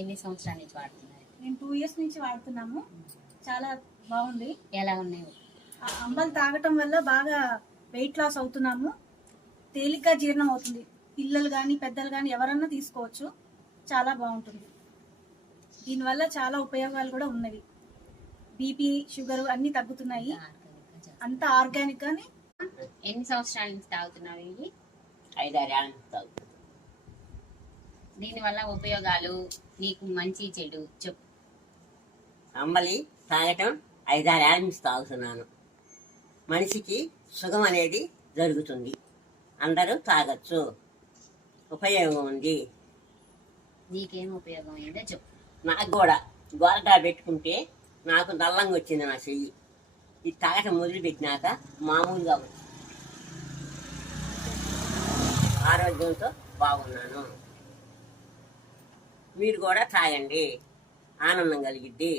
ఎన్ని సంవత్సరాల నుంచి వాడుతున్నారు? నేను 2 years నుంచి వాడుతున్నాము. చాలా బాగుంది. ఎలా ఉన్నాయి? అంబలు తాగటం వల్ల బాగా వెయిట్ లాస్ అవుతున్నాము. తేలిగ్గా జీర్ణం అవుతుంది. పిల్లలు కానీ పెద్దలు కానీ ఎవరన్నా తీసుకోవచ్చు. చాలా బాగుంటుంది. దీనివల్ల చాలా ఉపయోగాలు కూడా ఉన్నవి. బీపీ, షుగర్ అన్ని తగ్గుతున్నాయి. అంతా ఆర్గానిక్ గాని. ఎన్ని సంవత్సరాల నుంచి తాగుతున్నావు ఇవి? 5-6 ఏళ్ళ నుంచి తాగుతున్నాను. దీనివల్ల ఉపయోగాలు నీకు మంచి చెడు చెప్పు. అంబలి తాగటం 5-6 ఏళ్ళ నుంచి తాగుతున్నాను. మనిషికి సుఖం అనేది జరుగుతుంది. అందరూ తాగొచ్చు. ఉపయోగం ఉంది. నీకేం ఉపయోగం అయిందో చెప్పు. నాకు కూడా గోల్డా పెట్టుకుంటే నాకు నల్లంగా వచ్చింది నా చెయ్యి. ఇది తాగటం మొదలుపెట్టినాక మామూలుగా వచ్చింది. ఆరోగ్యంతో బాగున్నాను. మీరు కూడా తాగండి, ఆనందం కలిగిద్ది.